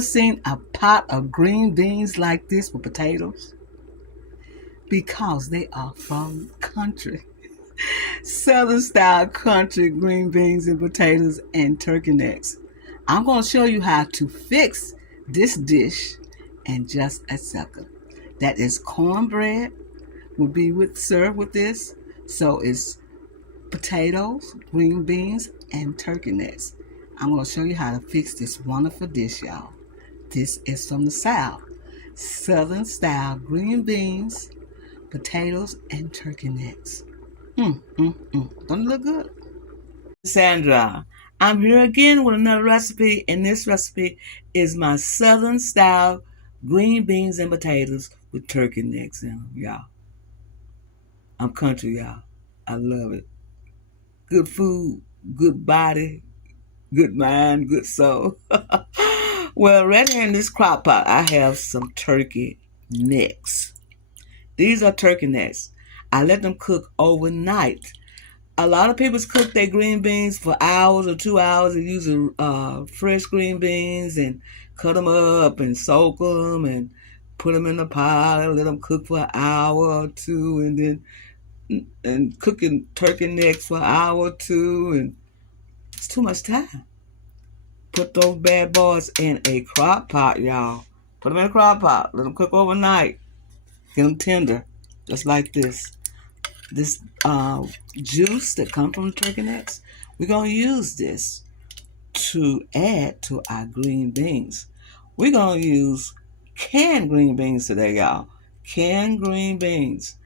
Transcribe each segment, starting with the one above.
ever seen a pot of green beans like this with potatoes? Because they are from country. Southern style country green beans and potatoes and turkey necks. I'm going to show you how to fix this dish in just a second. That is cornbread will be served with this. So it's potatoes, green beans, and turkey necks. I'm going to show you how to fix this wonderful dish, y'all. This is from the South. Southern style green beans, potatoes, and turkey necks. Don't it look good? Sandra, I'm here again with another recipe, and this recipe is my Southern style green beans and potatoes with turkey necks in them, y'all. I'm country, y'all. I love it. Good food, good body, good mind, good soul. Well, right here in this crock pot, I have some turkey necks. These are turkey necks. I let them cook overnight. A lot of people cook their green beans for hours or 2 hours and use fresh green beans and cut them up and soak them and put them in the pot and let them cook for an hour or two and cooking turkey necks for an hour or two, and it's too much time. Put those bad boys in a crock pot, y'all. Put them in a crock pot. Let them cook overnight. Get them tender, just like this. This juice that comes from the turkey necks, we're going to use this to add to our green beans. We're going to use canned green beans today, y'all. Canned green beans.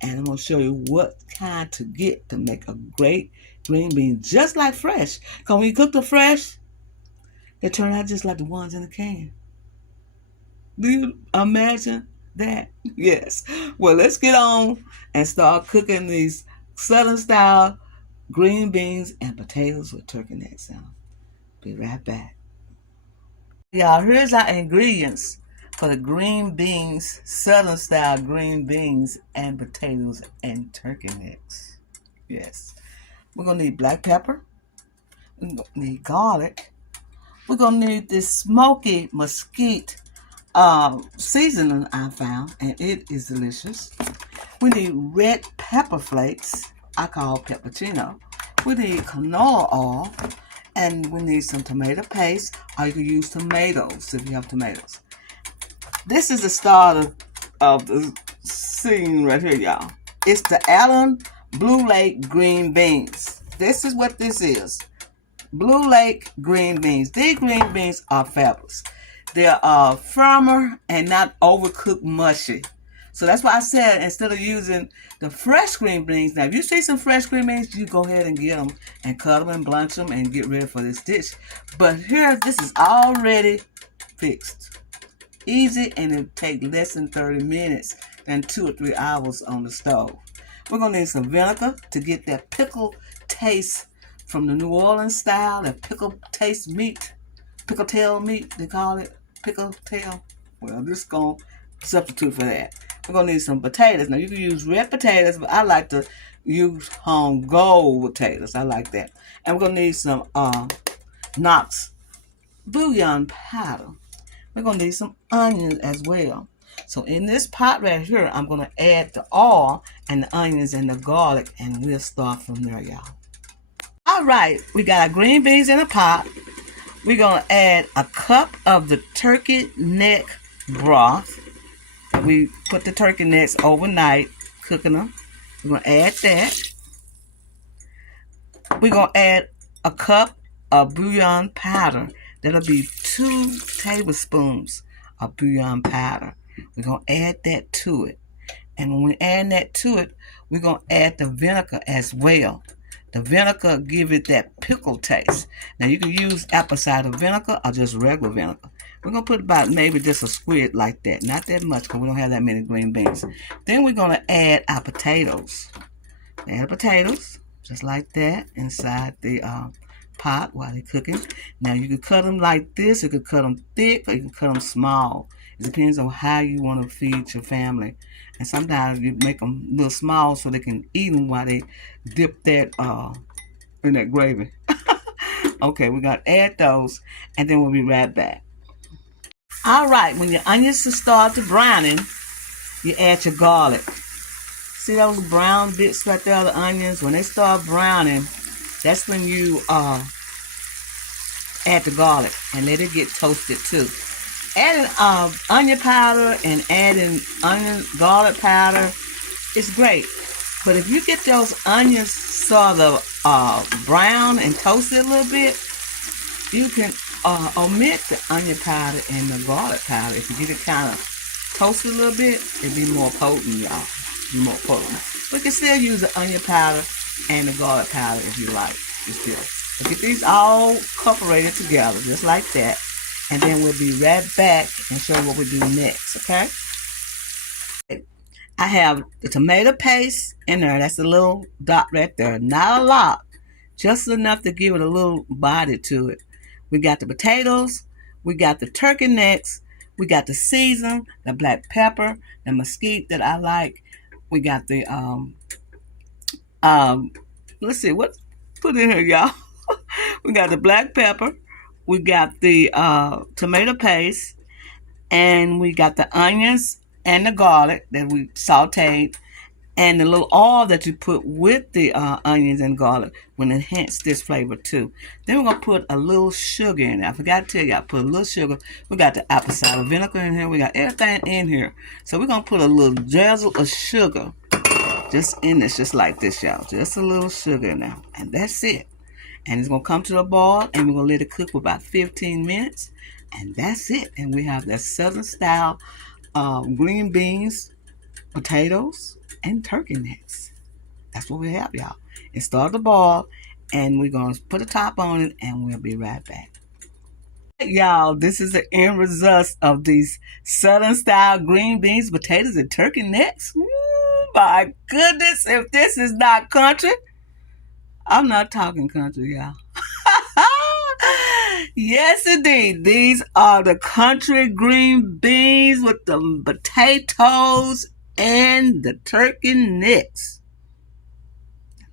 And I'm going to show you what kind to get to make a great green bean, just like fresh. Because when you cook them fresh, they turn out just like the ones in the can. Do you imagine that? Yes. Well, let's get on and start cooking these Southern style green beans and potatoes with turkey necks in them. Be right back. Y'all, here's our ingredients for the green beans, Southern style green beans and potatoes and turkey necks. Yes. We're going to need black pepper. We're going to need garlic. We're going to need this smoky mesquite seasoning I found, and it is delicious. We need red pepper flakes, I call peppuccino. We need canola oil, and we need some tomato paste, or you can use tomatoes if you have tomatoes. This is the start of the scene right here, y'all. It's the Allen Blue Lake green beans. This is what this is. Blue Lake green beans. These green beans are fabulous. They are firmer and not overcooked mushy. So that's why I said instead of using the fresh green beans, now if you see some fresh green beans, you go ahead and get them and cut them and blanch them and get ready for this dish. But here, this is already fixed. Easy, and it'll take less than 30 minutes and 2 or 3 hours on the stove. We're going to need some vinegar to get that pickle taste from the New Orleans style, that pickle taste meat. Pickle tail meat, they call it. Pickle tail. Well, this is going to substitute for that. We're going to need some potatoes. Now, you can use red potatoes, but I like to use gold potatoes. I like that. And we're going to need some Knox bouillon powder. We're going to need some onions as well. So in this pot right here, I'm going to add the oil and the onions and the garlic, and we'll start from there, y'all. All right, we got our green beans in a pot. We're going to add a cup of the turkey neck broth. We put the turkey necks overnight, cooking them. We're going to add that. We're going to add a cup of bouillon powder. That'll be 2 tablespoons of bouillon powder. We're going to add that to it. And when we add that to it, we're going to add the vinegar as well. The vinegar give it that pickle taste. Now you can use apple cider vinegar or just regular vinegar. We're going to put about maybe just a squid like that. Not that much because we don't have that many green beans. Then we're going to add our potatoes. Add the potatoes just like that inside the pot while they're cooking. Now you can cut them like this. You can cut them thick or you can cut them small. It depends on how you want to feed your family. And sometimes you make them a little small so they can eat them while they dip that in that gravy. Okay, we got to add those, and then we'll be right back. All right, when your onions start to browning, you add your garlic. See those brown bits right there, the onions? When they start browning, that's when you add the garlic and let it get toasted too. Adding onion powder and adding garlic powder is great. But if you get those onions sort of brown and toasted a little bit, you can omit the onion powder and the garlic powder. If you get it kind of toasted a little bit, it'd be more potent, y'all. More potent. But you can still use the onion powder and the garlic powder if you like. But get these all incorporated together, just like that. And then we'll be right back and show you what we do next, okay? I have the tomato paste in there. That's a little dot right there. Not a lot. Just enough to give it a little body to it. We got the potatoes. We got the turkey necks. We got the season, the black pepper, the mesquite that I like. We got the, let's see, what put in here, y'all. We got the black pepper. We got the tomato paste. And we got the onions and the garlic that we sauteed. And the little oil that you put with the onions and garlic will enhance this flavor too. Then we're going to put a little sugar in there. I forgot to tell you, I put a little sugar. We got the apple cider vinegar in here. We got everything in here. So we're going to put a little drizzle of sugar just in this, just like this, y'all. Just a little sugar in there. And that's it. And it's going to come to a boil, and we're going to let it cook for about 15 minutes. And that's it. And we have that Southern style green beans, potatoes, and turkey necks. That's what we have, y'all. It started to boil, and we're going to put a top on it, and we'll be right back. Y'all, this is the end result of these Southern style green beans, potatoes, and turkey necks. Ooh, my goodness, if this is not country, I'm not talking country, y'all. Yes, indeed. These are the country green beans with the potatoes and the turkey necks.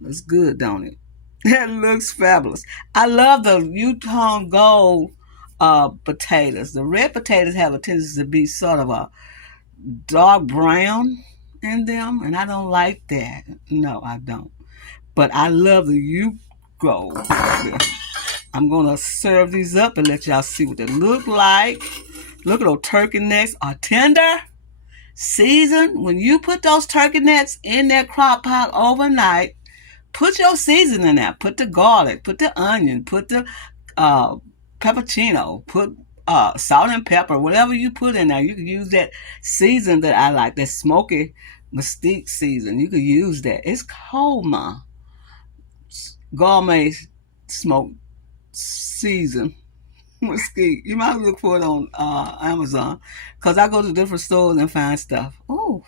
Looks good, don't it? That looks fabulous. I love the Utah Gold potatoes. The red potatoes have a tendency to be sort of a dark brown in them, and I don't like that. No, I don't. But I love the Utah Gold. I'm going to serve these up and let y'all see what they look like. Look at those turkey necks are tender, seasoned. When you put those turkey necks in that crock pot overnight, put your seasoning in there. Put the garlic, put the onion, put the peppercino, put salt and pepper, whatever you put in there. You can use that season that I like, that smoky mesquite season. You can use that. It's called my gourmet smoke season mesquite. You might look for it on Amazon, because I go to different stores and find stuff. Oh,